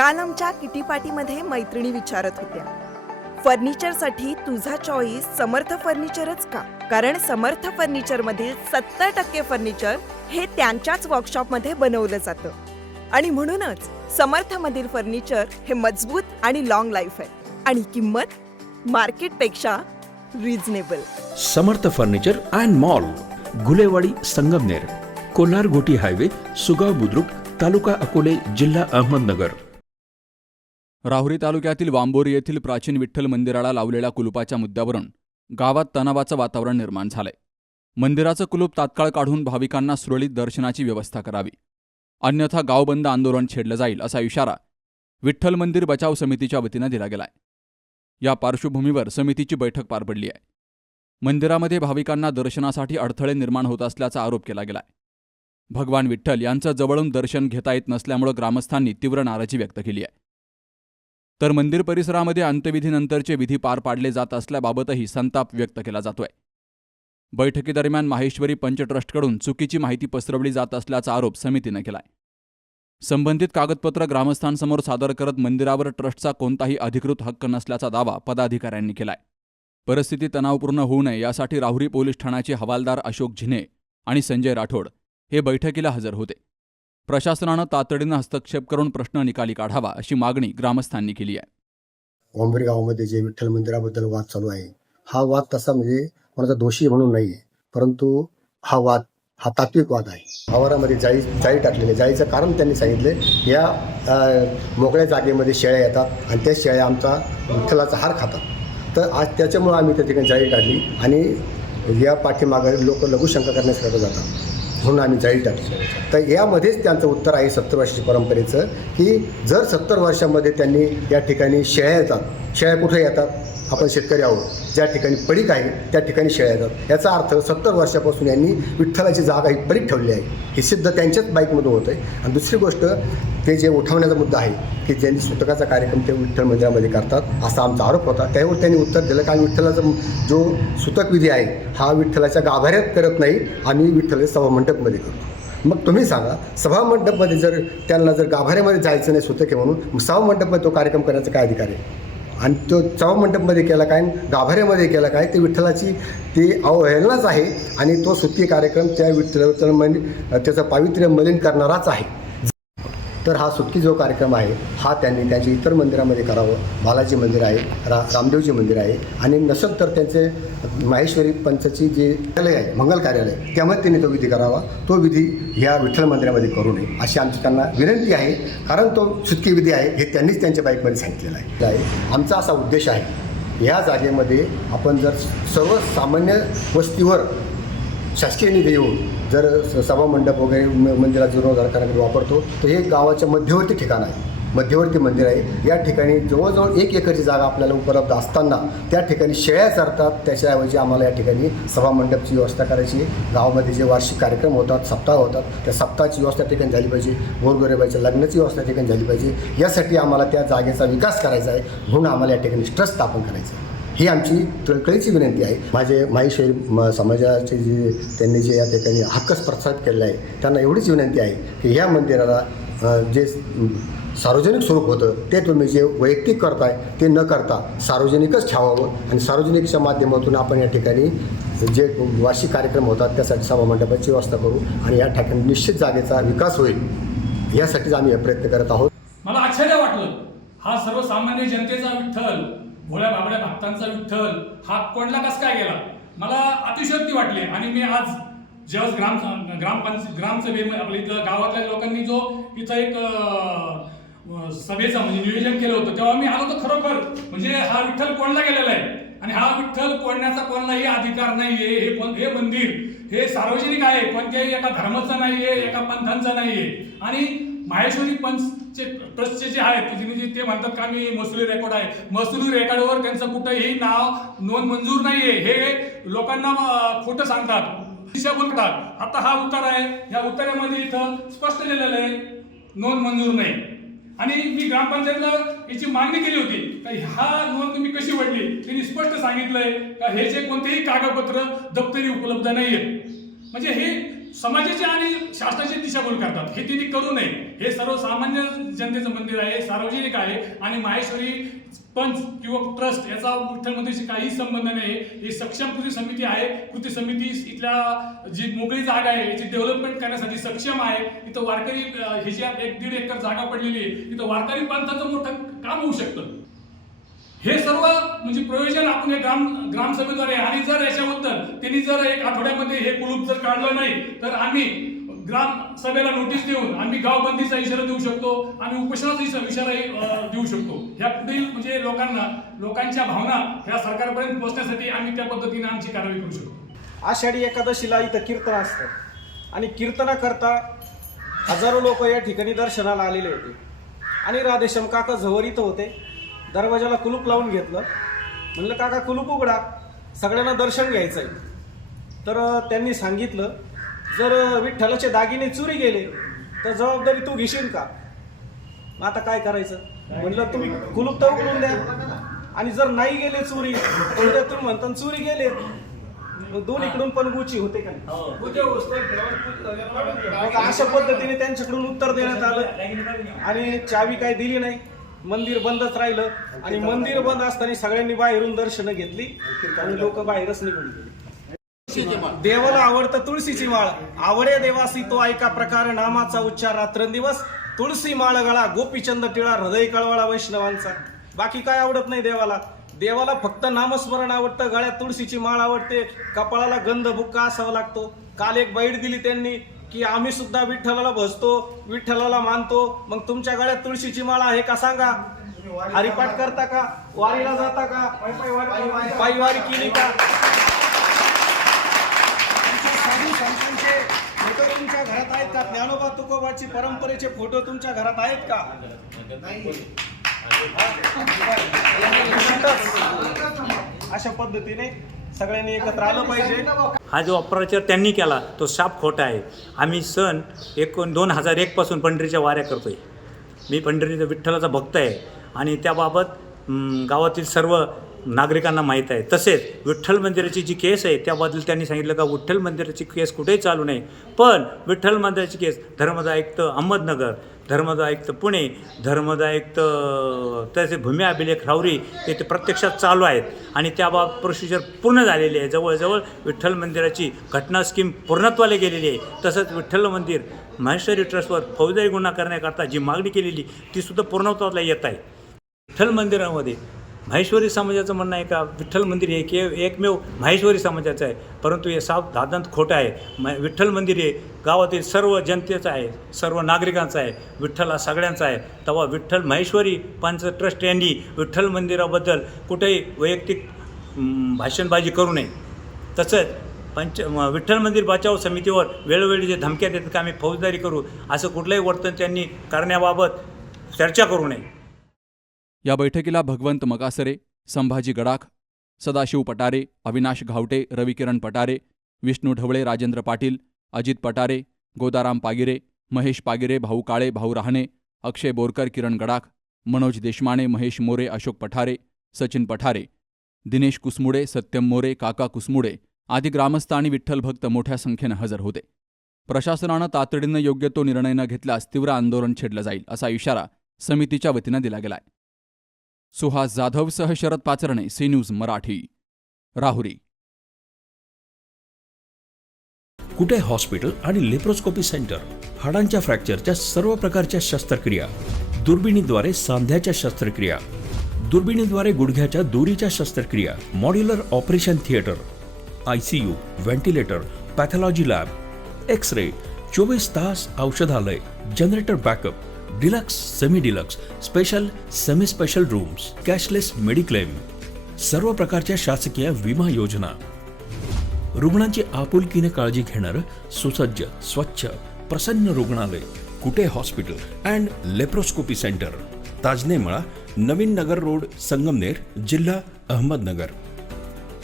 काल आमच्या किटीपाटीमध्ये मैत्रिणी विचारत होत्या, फर्निचरसाठी तुझा चॉईस समर्थ फर्निचरच का? कारण समर्थ फर्निचरमधील 70% फर्निचर हे त्यांच्याच वर्कशॉपमध्ये बनवलं जातं आणि म्हणूनच समर्थमधील फर्निचर हे मजबूत आणि लॉंग लाईफ आहे आणि किंमत मार्केटपेक्षा reasonable. Samarth furniture and mall, Gulewadi, Sangamner, Kolhar गोटी हायवे, सुगाव बुद्रुक, तालुका अकोले, जिल्हा अहमदनगर. राहुरी तालुक्यातील वांबोरी येथील प्राचीन विठ्ठल मंदिराला लावलेल्या कुलुपाच्या मुद्द्यावरून गावात तणावाचं वातावरण निर्माण झालंय. मंदिराचं कुलूप तात्काळ काढून भाविकांना सुरळीत दर्शनाची व्यवस्था करावी, अन्यथा गावबंद आंदोलन छेडलं जाईल असा इशारा विठ्ठल मंदिर बचाव समितीच्या वतीनं दिला गेलाय. या पार्श्वभूमीवर समितीची बैठक पार पडली आहे. मंदिरामध्ये भाविकांना दर्शनासाठी अडथळे निर्माण होत असल्याचा आरोप केला गेलाय. भगवान विठ्ठल यांचं जवळून दर्शन घेता येत नसल्यामुळे ग्रामस्थांनी तीव्र नाराजी व्यक्त केली आहे. तर मंदिर परिसरामध्ये अंत्यविधीनंतरचे विधी पार पाडले जात असल्याबाबतही संताप व्यक्त केला जातोय. बैठकीदरम्यान माहेश्वरी पंचट्रस्टकडून चुकीची माहिती पसरवली जात असल्याचा आरोप समितीनं केलाय. संबंधित कागदपत्र ग्रामस्थांसमोर सादर करत मंदिरावर ट्रस्टचा कोणताही अधिकृत हक्क नसल्याचा दावा पदाधिकाऱ्यांनी केलाय. परिस्थिती तणावपूर्ण होऊ नये यासाठी राहुरी पोलीस ठाण्याचे हवालदार अशोक झिने आणि संजय राठोड हे बैठकीला हजर होते. प्रशासनानं तातडीनं हस्तक्षेप करून प्रश्न निकाली काढावा अशी मागणी ग्रामस्थांनी केली आहे. वांबोरी गावामध्ये जे विठ्ठल मंदिराबद्दल वाद चालू आहे, हा वाद तसा म्हणजे कोणाचा दोषी म्हणून नाही आहे, परंतु हा वाद हा तात्विक वाद आहे. आवारामध्ये जाळी टाकलेली. जाळीचं कारण त्यांनी सांगितले, या मोकळ्या जागेमध्ये शेळ्या येतात आणि त्या शेळ्या आमचा विठ्ठलाचा हार खातात. तर आज त्याच्यामुळं आम्ही त्या ठिकाणी जाळी काढली आणि या पाठीमागे लोक लघुशंका करण्यासाठी जातात म्हणून आम्ही जाळी टाकली. तर यामध्येच त्यांचं उत्तर आहे 70 वर्षाची परंपरेचं, की जर 70 वर्षामध्ये त्यांनी या ठिकाणी शेळ्या येतात. शेळ्या कुठे येतात? आपण शेतकरी आहोत, ज्या ठिकाणी पडीक आहे त्या ठिकाणी शेळ्या येतात. याचा अर्थ 70 वर्षापासून यांनी विठ्ठलाची जागा ही पडीक ठेवली आहे. हे सिद्ध त्यांच्याच बाईकमधून होतं आहे. आणि दुसरी गोष्ट, ते जे उठवण्याचा मुद्दा आहे की ज्यांनी सुतकाचा कार्यक्रम ते विठ्ठल मंदिरामध्ये करतात असा आमचा आरोप होता. त्यावर त्यांनी उत्तर दिलं की आम्ही विठ्ठलाचा जो सुतक विधी आहे हा विठ्ठलाच्या गाभाऱ्यात करत नाही, आम्ही विठ्ठलाच्या सभामंडपमध्ये करतो. मग तुम्ही सांगा, सभामंडपमध्ये जर त्यांना जर गाभाऱ्यामध्ये जायचं नाही सुतक आहे म्हणून, मग सभामंडपमध्ये तो कार्यक्रम करण्याचा काय अधिकार आहे? आणि तो सभामंडपमध्ये केला काय, गाभाऱ्यामध्ये केला काय? ते विठ्ठलाची ती अवहेलनाच आहे आणि तो सुतकी कार्यक्रम त्या विठ्ठल त्याचं पावित्र्य मलिन करणाराच आहे. तर हा सुतकी जो कार्यक्रम आहे हा त्यांनी त्यांच्या इतर मंदिरामध्ये करावं. बालाजी मंदिर आहे, रामदेवजी मंदिर आहे, आणि नसेल तर त्यांचे माहेश्वरी पंचची जे कार्यालय आहे, मंगल कार्यालय, त्यामध्ये त्यांनी तो विधी करावा. तो विधी ह्या विठ्ठल मंदिरामध्ये करू नये अशी आमची त्यांना विनंती आहे. कारण तो सुतकी विधी आहे हे त्यांनीच त्यांच्या बाईकमध्ये सांगितलेलं आहे. आमचा असा उद्देश आहे, या जागेमध्ये आपण जर सर्वसामान्य वस्तीवर शासकीय निधी येऊन जर सभामंडप वगैरे मंदिरात जीर्णोद्धार करण्यासाठी वापरतो, तर हे गावाच्या मध्यवर्ती ठिकाण आहे, मध्यवर्ती मंदिर आहे. या ठिकाणी जवळजवळ 1 एकरची जागा आपल्याला उपलब्ध असताना त्या ठिकाणी शेळ्या चरतात. त्याच्याऐवजी आम्हाला या ठिकाणी सभामंडपची व्यवस्था करायची. गावामध्ये जे वार्षिक कार्यक्रम होतात, सप्ताह होतात, त्या सप्ताहाची व्यवस्था ठिकाणी झाली पाहिजे. गोरगरिबाच्या लग्नाची व्यवस्था ठिकाणी झाली पाहिजे. यासाठी आम्हाला त्या जागेचा विकास करायचा आहे, म्हणून आम्हाला या ठिकाणी ट्रस्ट स्थापन करायचं आहे. ही आमची कळकळीची विनंती आहे. माझे माहेश्वरी समाजाचे जे त्यांनी जे या ठिकाणी हक्कच प्रस्थापित केलेला आहे, त्यांना एवढीच विनंती आहे की ह्या मंदिराला जे सार्वजनिक स्वरूप होतं ते तुम्ही जे वैयक्तिक करताय ते न करता सार्वजनिकच ठेवावं. आणि सार्वजनिकच्या माध्यमातून आपण या ठिकाणी जे वार्षिक कार्यक्रम होतात त्यासाठी सभामंडपाची व्यवस्था करू आणि या ठिकाणी निश्चित जागेचा विकास होईल यासाठीच आम्ही प्रयत्न करत आहोत. मला आश्चर्य वाटलं, हा सर्वसामान्य जनतेचा विठ्ठल, भोळ्या बाबड्या भक्तांचा विठ्ठल हा कोणला कसं काय गेला, मला अतिशयोक्ती वाटली. आणि मी आज जेव्हा ग्रामसभेमध्ये आपल्या इथं गावातल्या लोकांनी जो इथं एक सभेचं म्हणजे नियोजन केलं होतं, तेव्हा मी आलो तर खरोखर म्हणजे हा विठ्ठल कोणला गेलेला आहे आणि हा विठ्ठल कोणण्याचा कोणालाही अधिकार नाहीये. हे मंदिर हे सार्वजनिक आहे, कोणत्याही एका धर्माचं नाहीये, एका पंथांचं नाहीये. आणि माहेश्वरी पंचचे ट्रस्टचे जे आहेत ते म्हणतात का मी महसुली रेकॉर्ड आहे, महसुली रेकॉर्डवर त्यांचं कुठंही नाव नोंद मंजूर नाहीये. हे लोकांना खोटं सांगतात, दिशाभूल करतात. आता हा उत्तर आहे, या उत्तरामध्ये इथं स्पष्ट लिहिलेलं आहे नोंद मंजूर नाही. आणि मी ग्रामपंचायतला याची मागणी केली होती का हा नोंद तुम्ही कशी वडली. त्यांनी स्पष्ट सांगितलंय का हे जे कोणतेही कागदपत्र दप्तरी उपलब्ध नाहीये. म्हणजे हे समाजाचे आणि शासनाची दिशाभूल करतात. हे त्यांनी करू नये. हे सर्वसामान्य जनतेचं मंदिर आहे, सार्वजनिक आहे आणि माहेश्वरी पंच किंवा ट्रस्ट याचा विठ्ठल मंदिराशी काही संबंध नाही. ही सक्षम कृती समिती आहे. कृती समिती इथल्या जी मोकळी जागा आहे याची डेव्हलपमेंट करण्यासाठी सक्षम आहे. इथं वारकरी ही जी 1-1.5 एकर जागा पडलेली आहे, इथं वारकरी पंथाचं मोठं काम होऊ शकतं. हे सर्व म्हणजे प्रयोजन आपण ग्रामसभेद्वारे, आणि जर याच्याबद्दल त्यांनी जर 1 आठवड्यामध्ये हे कुलूप जर काढलं नाही तर आम्ही ग्राम सभेला नोटीस देऊन आम्ही गावबंदीचा इशारा देऊ शकतो, आम्ही उपोषणाचा इशाराही देऊ शकतो. ह्या पुढील म्हणजे लोकांच्या भावना ह्या सरकारपर्यंत पोहोचण्यासाठी आम्ही त्या पद्धतीने आमची कारवाई करू शकतो. आषाढी एकादशीला इथं कीर्तन असतं आणि कीर्तनाकरता हजारो लोक या ठिकाणी दर्शनाला आलेले होते आणि राधेश्याम काका जवळ इथं होते. दरवाजाला कुलूप लावून घेतलं. म्हणलं काका कुलूप उघडा, सगळ्यांना दर्शन घ्यायचं आहे. तर त्यांनी सांगितलं जर विठ्ठलाचे दागिने चोरी गेले तर जबाबदारी तू घेशील का? आता काय करायचं? म्हणलं तुम्ही कुलूप तर उघडून द्या, आणि जर नाही गेले चोरी तर तुम्ही म्हणता चोरी गेले, दोन्हीकडून पण गुची होते का? अशा पद्धतीने त्यांच्याकडून उत्तर देण्यात आलं आणि चावी काय दिली नाही. मंदिर बंदच राहिलं आणि मंदिर बंद असताना सगळ्यांनी बाहेरून दर्शनं घेतली आणि लोक बाहेरच निघून गेले. देवाला आवडतं तुळशीची माळ, आवडे देवासी तो ऐका प्रकार, नामाचा उच्चार रात्रंदिवस, तुळशी माळ गळा, गोपीचंद टिळा, हृदय कळवळा वैष्णवांचा. बाकी काय आवडत नाही देवाला. देवाला फक्त नामस्मरण आवडतं, गळ्यात तुळशीची माळ आवडते, कपाळाला गंध बुक्का असावा लागतो. काल एक बाईट दिली त्यांनी की आम्ही सुद्धा विठ्ठलाला भजतो, विठ्ठलाला मानतो. मग तुमच्या गळ्यात तुळशीची माळ आहे का सांगा? हरिपाठ करता का? वारीला जाता का? पायी वारी केली का? साधू संतांचे फोटो तुमच्या घरात आहेत का? ज्ञानोबा तुकोबाची परंपरेचे फोटो तुमच्या घरात आहेत का? अशा पद्धतीने सगळ्यांनी एकत्र आलं पाहिजे. हा जो अपप्रचार त्यांनी केला तो साफ खोटा आहे. आम्ही सन 2001 पासून पंढरीच्या वाऱ्या करतोय. मी पंढरीचा विठ्ठलाचा भक्त आहे आणि त्याबाबत गावातील सर्व नागरिकांना माहीत आहे. तसेच विठ्ठल मंदिराची जी केस आहे त्याबद्दल त्यांनी सांगितलं का विठ्ठल मंदिराची केस कुठेही चालू नाही, पण विठ्ठल मंदिराची केस धर्मदायुक्त अहमदनगर, धर्मदायुक्त पुणे, धर्मदायुक्त त्याचे भूमी अभिलेख राहुरी येथे प्रत्यक्षात चालू आहेत आणि त्याबाबत प्रोसिजर पूर्ण झालेली आहे. जवळजवळ विठ्ठल मंदिराची घटना स्कीम पूर्णत्वाला गेलेली आहे. तसंच विठ्ठल मंदिर माहेश्वरी ट्रस्टवर फौजदारी गुन्हा करण्याकरता जी मागणी केलेली तीसुद्धा पूर्णत्वाला येत आहे. विठ्ठल मंदिरामध्ये माहेश्वरी समाजाचं म्हणणं आहे का विठ्ठल मंदिर हे एकमेव माहेश्वरी समाजाचं आहे, परंतु हे साफ दादांत खोटं आहे. विठ्ठल मंदिर हे गावातील सर्व जनतेचं आहे, सर्व नागरिकांचं आहे, विठ्ठल हा सगळ्यांचा आहे. तेव्हा विठ्ठल माहेश्वरी पंच ट्रस्ट यांनी विठ्ठल मंदिराबद्दल कुठेही वैयक्तिक भाषणबाजी करू नये. तसंच विठ्ठल मंदिर बचाव समितीवर वेळोवेळी जे धमक्या देतात की आम्ही फौजदारी करू, असं कुठलंही वर्तन त्यांनी करण्याबाबत चर्चा करू नये. या बैठकीला भगवंत मकासरे, संभाजी गडाख, सदाशिव पटारे, अविनाश घावटे, रविकिरण पटारे, विष्णू ढवळे, राजेंद्र पाटील, अजित पटारे, गोदाराम पागिरे, महेश पागिरे, भाऊ काळे, भाऊ रहाणे, अक्षय बोरकर, किरण गडाख, मनोज देशमाने, महेश मोरे, अशोक पठारे, सचिन पठारे, दिनेश कुसमुडे, सत्यम मोरे, काका कुसमुडे आदी ग्रामस्थ आणि विठ्ठलभक्त मोठ्या संख्येनं हजर होते. प्रशासनानं तातडीनं योग्य तो निर्णय न घेतल्यास तीव्र आंदोलन छेडलं जाईल असा इशारा समितीच्या वतीनं दिला गेलाय. सुहास जाधवसह Sharad Pacharne, C News Marathi, Rahuri. Kute hospital आणि लेप्रोस्कोपी सेंटर, हाडांच्या फ्रॅक्चरच्या सर्व प्रकारच्या शस्त्रक्रिया, दुर्बिणीद्वारे सांध्याच्या शस्त्रक्रिया, दुर्बिणीद्वारे गुडघ्याच्या दोरीच्या शस्त्रक्रिया, modular operation theatre, ICU, ventilator, pathology lab, X ray, 24 तास औषधालय, generator backup, deluxe, semi deluxe, special, semi special rooms, cashless mediclaim, सर्व प्रकारच्या शासकीय विमा योजना, रुग्णांची आपुलकीने काळजी घेणारं सुसज्ज, स्वच्छ, प्रसन्न रुग्णालय, Kute hospital and laparoscopy centre, Tajane Mala, Navin Nagar road, Sangamner, जिल्हा अहमदनगर.